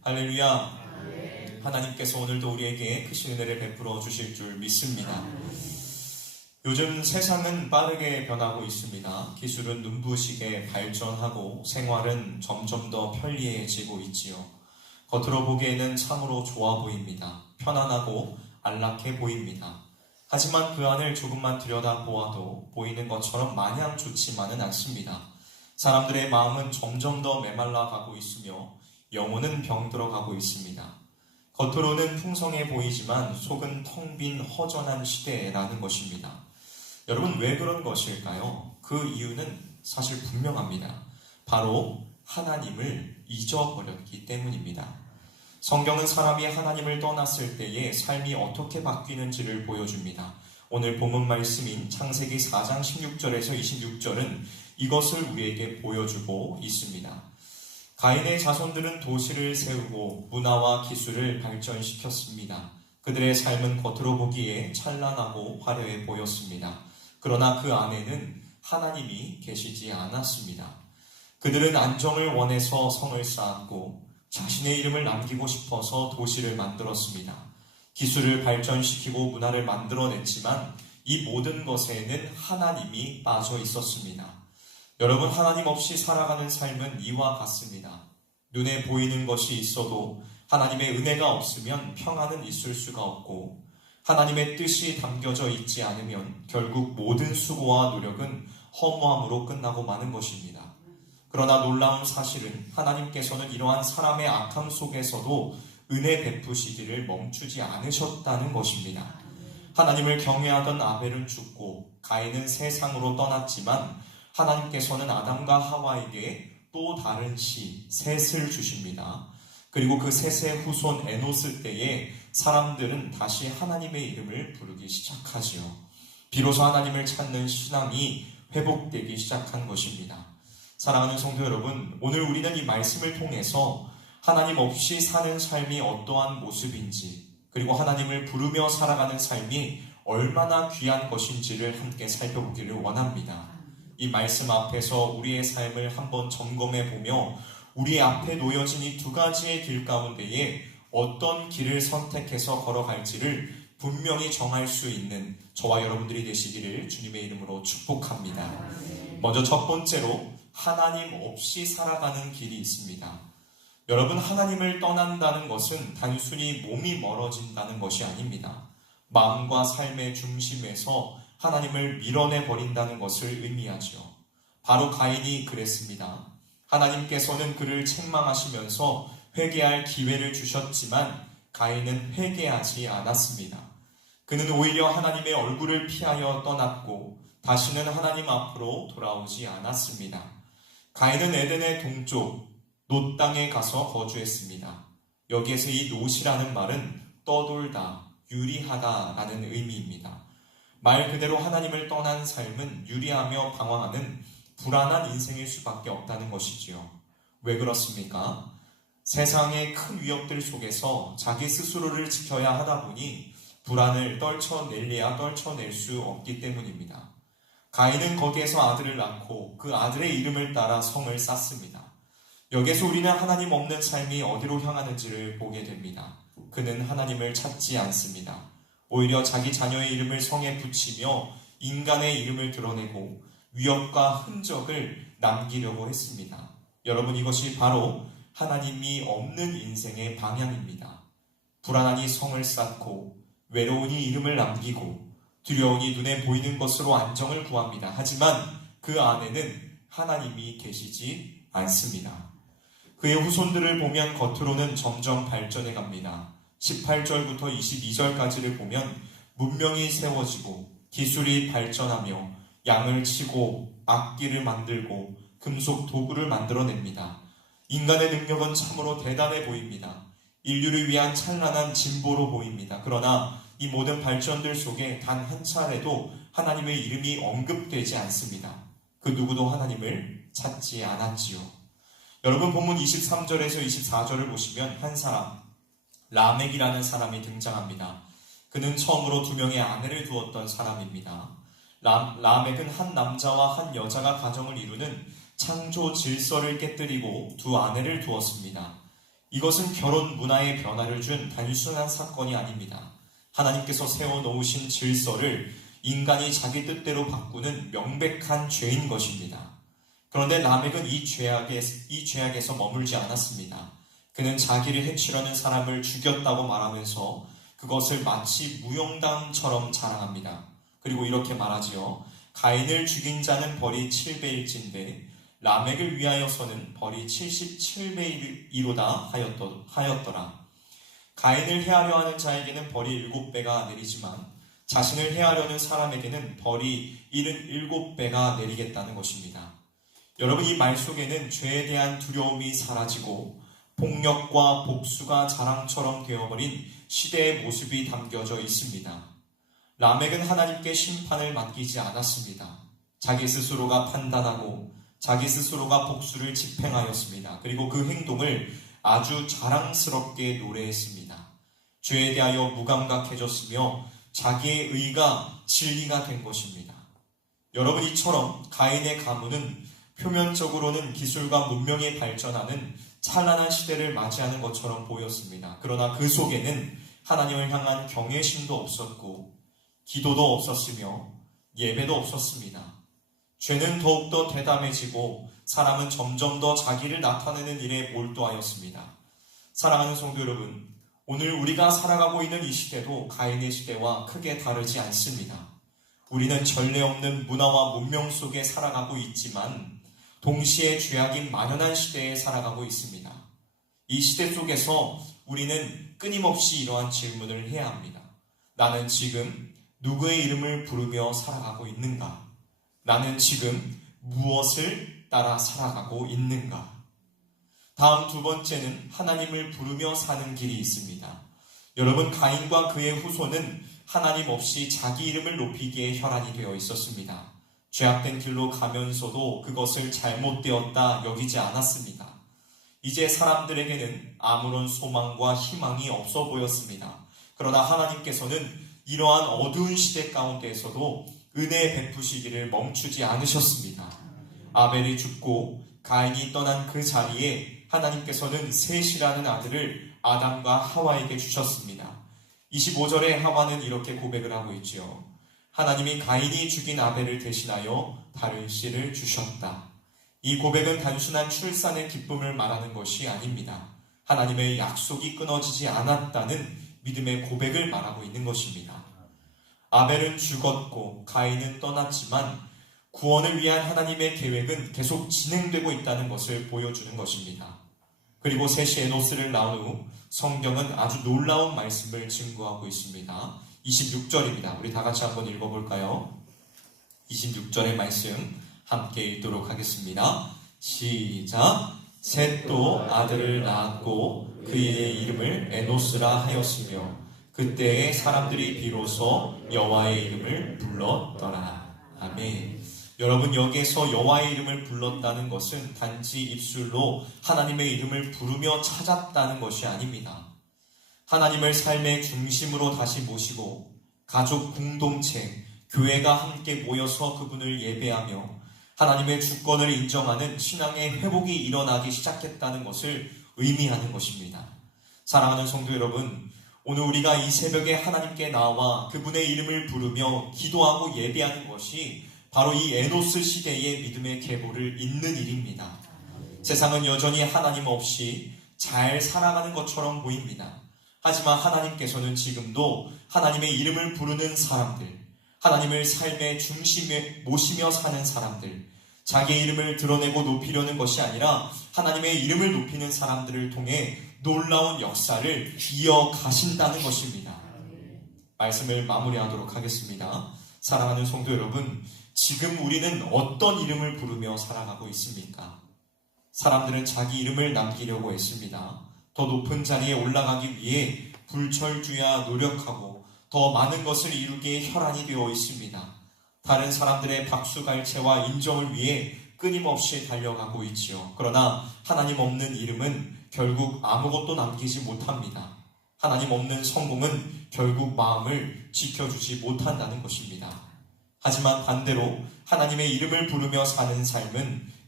할렐루야. 하나님께서 오늘도 우리에게 크신 은혜를 베풀어 주실 줄 믿습니다. 요즘 세상은 빠르게 변하고 있습니다. 기술은 눈부시게 발전하고 생활은 점점 더 편리해지고 있지요. 겉으로 보기에는 참으로 좋아 보입니다. 편안하고 안락해 보입니다. 하지만 그 안을 조금만 들여다보아도 보이는 것처럼 마냥 좋지만은 않습니다. 사람들의 마음은 점점 더 메말라가고 있으며 영혼은 병들어가고 있습니다. 겉으로는 풍성해 보이지만 속은 텅 빈 허전한 시대라는 것입니다. 여러분, 왜 그런 것일까요? 그 이유는 사실 분명합니다. 바로 하나님을 잊어버렸기 때문입니다. 성경은 사람이 하나님을 떠났을 때의 삶이 어떻게 바뀌는지를 보여줍니다. 오늘 본문 말씀인 창세기 4장 16절에서 26절은 이것을 우리에게 보여주고 있습니다. 가인의 자손들은 도시를 세우고 문화와 기술을 발전시켰습니다. 그들의 삶은 겉으로 보기에 찬란하고 화려해 보였습니다. 그러나 그 안에는 하나님이 계시지 않았습니다. 그들은 안정을 원해서 성을 쌓았고 자신의 이름을 남기고 싶어서 도시를 만들었습니다. 기술을 발전시키고 문화를 만들어냈지만 이 모든 것에는 하나님이 빠져 있었습니다. 여러분, 하나님 없이 살아가는 삶은 이와 같습니다. 눈에 보이는 것이 있어도 하나님의 은혜가 없으면 평안은 있을 수가 없고 하나님의 뜻이 담겨져 있지 않으면 결국 모든 수고와 노력은 허무함으로 끝나고 마는 것입니다. 그러나 놀라운 사실은 하나님께서는 이러한 사람의 악함 속에서도 은혜 베푸시기를 멈추지 않으셨다는 것입니다. 하나님을 경외하던 아벨은 죽고 가인은 세상으로 떠났지만 하나님께서는 아담과 하와에게 또 다른 씨, 셋을 주십니다. 그리고 그 셋의 후손 에노스 때에 사람들은 다시 하나님의 이름을 부르기 시작하지요. 비로소 하나님을 찾는 신앙이 회복되기 시작한 것입니다. 사랑하는 성도 여러분, 오늘 우리는 이 말씀을 통해서 하나님 없이 사는 삶이 어떠한 모습인지, 그리고 하나님을 부르며 살아가는 삶이 얼마나 귀한 것인지를 함께 살펴보기를 원합니다. 이 말씀 앞에서 우리의 삶을 한번 점검해 보며 우리 앞에 놓여진 이 두 가지의 길 가운데에 어떤 길을 선택해서 걸어갈지를 분명히 정할 수 있는 저와 여러분들이 되시기를 주님의 이름으로 축복합니다. 먼저 첫 번째로 하나님 없이 살아가는 길이 있습니다. 여러분, 하나님을 떠난다는 것은 단순히 몸이 멀어진다는 것이 아닙니다. 마음과 삶의 중심에서 하나님을 밀어내버린다는 것을 의미하죠. 바로 가인이 그랬습니다. 하나님께서는 그를 책망하시면서 회개할 기회를 주셨지만 가인은 회개하지 않았습니다. 그는 오히려 하나님의 얼굴을 피하여 떠났고 다시는 하나님 앞으로 돌아오지 않았습니다. 가인은 에덴의 동쪽 놋 땅에 가서 거주했습니다. 여기에서 이 놋이라는 말은 떠돌다, 유리하다라는 의미입니다. 말 그대로 하나님을 떠난 삶은 유리하며 방황하는 불안한 인생일 수밖에 없다는 것이지요. 왜 그렇습니까? 세상의 큰 위협들 속에서 자기 스스로를 지켜야 하다 보니 불안을 떨쳐낼래야 떨쳐낼 수 없기 때문입니다. 가인은 거기에서 아들을 낳고 그 아들의 이름을 따라 성을 쌓습니다. 여기에서 우리는 하나님 없는 삶이 어디로 향하는지를 보게 됩니다. 그는 하나님을 찾지 않습니다. 오히려 자기 자녀의 이름을 성에 붙이며 인간의 이름을 드러내고 위협과 흔적을 남기려고 했습니다. 여러분, 이것이 바로 하나님이 없는 인생의 방향입니다. 불안하니 성을 쌓고 외로우니 이름을 남기고 두려우니 눈에 보이는 것으로 안정을 구합니다. 하지만 그 안에는 하나님이 계시지 않습니다. 그의 후손들을 보면 겉으로는 점점 발전해 갑니다. 18절부터 22절까지를 보면 문명이 세워지고 기술이 발전하며 양을 치고 악기를 만들고 금속 도구를 만들어냅니다. 인간의 능력은 참으로 대단해 보입니다. 인류를 위한 찬란한 진보로 보입니다. 그러나 이 모든 발전들 속에 단 한 차례도 하나님의 이름이 언급되지 않습니다. 그 누구도 하나님을 찾지 않았지요. 여러분, 본문 23절에서 24절을 보시면 한 사람, 라멕이라는 사람이 등장합니다. 그는 처음으로 2명의 아내를 두었던 사람입니다. 라멕은 한 남자와 한 여자가 가정을 이루는 창조 질서를 깨뜨리고 2 아내를 두었습니다. 이것은 결혼 문화의 변화를 준 단순한 사건이 아닙니다. 하나님께서 세워놓으신 질서를 인간이 자기 뜻대로 바꾸는 명백한 죄인 것입니다. 그런데 라멕은 이 죄악에서 머물지 않았습니다. 그는 자기를 해치려는 사람을 죽였다고 말하면서 그것을 마치 무용담처럼 자랑합니다. 그리고 이렇게 말하지요. 가인을 죽인 자는 벌이 7배일진데 라멕을 위하여서는 벌이 77배이로다 하였더라. 가인을 해하려 하는 자에게는 벌이 7배가 내리지만 자신을 해하려는 사람에게는 벌이 77배가 내리겠다는 것입니다. 여러분, 이 말 속에는 죄에 대한 두려움이 사라지고 폭력과 복수가 자랑처럼 되어버린 시대의 모습이 담겨져 있습니다. 라멕은 하나님께 심판을 맡기지 않았습니다. 자기 스스로가 판단하고 자기 스스로가 복수를 집행하였습니다. 그리고 그 행동을 아주 자랑스럽게 노래했습니다. 죄에 대하여 무감각해졌으며 자기의 의가 진리가 된 것입니다. 여러분, 이처럼 가인의 가문은 표면적으로는 기술과 문명이 발전하는 찬란한 시대를 맞이하는 것처럼 보였습니다. 그러나 그 속에는 하나님을 향한 경외심도 없었고 기도도 없었으며 예배도 없었습니다. 죄는 더욱더 대담해지고 사람은 점점 더 자기를 나타내는 일에 몰두하였습니다. 사랑하는 성도 여러분, 오늘 우리가 살아가고 있는 이 시대도 가인의 시대와 크게 다르지 않습니다. 우리는 전례 없는 문화와 문명 속에 살아가고 있지만 동시에 죄악이 만연한 시대에 살아가고 있습니다. 이 시대 속에서 우리는 끊임없이 이러한 질문을 해야 합니다. 나는 지금 누구의 이름을 부르며 살아가고 있는가? 나는 지금 무엇을 따라 살아가고 있는가? 다음 두 번째는 하나님을 부르며 사는 길이 있습니다. 여러분, 가인과 그의 후손은 하나님 없이 자기 이름을 높이기에 혈안이 되어 있었습니다. 죄악된 길로 가면서도 그것을 잘못되었다 여기지 않았습니다. 이제 사람들에게는 아무런 소망과 희망이 없어 보였습니다. 그러나 하나님께서는 이러한 어두운 시대 가운데에서도 은혜 베푸시기를 멈추지 않으셨습니다. 아벨이 죽고 가인이 떠난 그 자리에 하나님께서는 셋이라는 아들을 아담과 하와에게 주셨습니다. 25절에 하와는 이렇게 고백을 하고 있지요. 하나님이 가인이 죽인 아벨을 대신하여 다른 씨를 주셨다. 이 고백은 단순한 출산의 기쁨을 말하는 것이 아닙니다. 하나님의 약속이 끊어지지 않았다는 믿음의 고백을 말하고 있는 것입니다. 아벨은 죽었고 가인은 떠났지만 구원을 위한 하나님의 계획은 계속 진행되고 있다는 것을 보여주는 것입니다. 그리고 셋이 에노스를 낳은 후 성경은 아주 놀라운 말씀을 증거하고 있습니다. 26절입니다. 우리 다 같이 한번 읽어볼까요? 26절의 말씀 함께 읽도록 하겠습니다. 시작! 셋도 아들을 낳았고 그의 이름을 에노스라 하였으며 그때의 사람들이 비로소 여호와의 이름을 불렀더라. 아멘. 여러분, 여기에서 여호와의 이름을 불렀다는 것은 단지 입술로 하나님의 이름을 부르며 찾았다는 것이 아닙니다. 하나님을 삶의 중심으로 다시 모시고 가족 공동체, 교회가 함께 모여서 그분을 예배하며 하나님의 주권을 인정하는 신앙의 회복이 일어나기 시작했다는 것을 의미하는 것입니다. 사랑하는 성도 여러분, 오늘 우리가 이 새벽에 하나님께 나와 그분의 이름을 부르며 기도하고 예배하는 것이 바로 이 에노스 시대의 믿음의 계보를 잇는 일입니다. 세상은 여전히 하나님 없이 잘 살아가는 것처럼 보입니다. 하지만 하나님께서는 지금도 하나님의 이름을 부르는 사람들, 하나님을 삶의 중심에 모시며 사는 사람들, 자기의 이름을 드러내고 높이려는 것이 아니라 하나님의 이름을 높이는 사람들을 통해 놀라운 역사를 이어가신다는 것입니다. 말씀을 마무리하도록 하겠습니다. 사랑하는 성도 여러분, 지금 우리는 어떤 이름을 부르며 살아가고 있습니까? 사람들은 자기 이름을 남기려고 했습니다. 더 높은 자리에 올라가기 위해 불철주야 노력하고 더 많은 것을 이루기에 혈안이 되어 있습니다. 다른 사람들의 박수갈채와 인정을 위해 끊임없이 달려가고 있지요. 그러나 하나님 없는 이름은 결국 아무것도 남기지 못합니다. 하나님 없는 성공은 결국 마음을 지켜주지 못한다는 것입니다. 하지만 반대로 하나님의 이름을 부르며 사는 삶은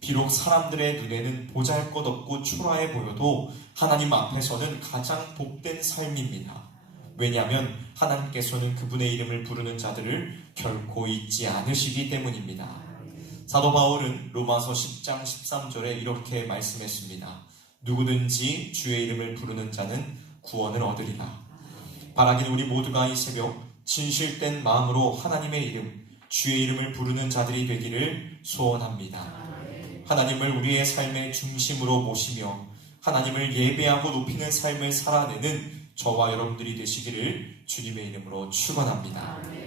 비록 사람들의 눈에는 보잘것없고 초라해 보여도 하나님 앞에서는 가장 복된 삶입니다. 왜냐하면 하나님께서는 그분의 이름을 부르는 자들을 결코 잊지 않으시기 때문입니다. 사도 바울은 로마서 10장 13절에 이렇게 말씀했습니다. 누구든지 주의 이름을 부르는 자는 구원을 얻으리라. 바라기는 우리 모두가 이 새벽 진실된 마음으로 하나님의 이름, 주의 이름을 부르는 자들이 되기를 소원합니다. 하나님을 우리의 삶의 중심으로 모시며 하나님을 예배하고 높이는 삶을 살아내는 저와 여러분들이 되시기를 주님의 이름으로 축원합니다.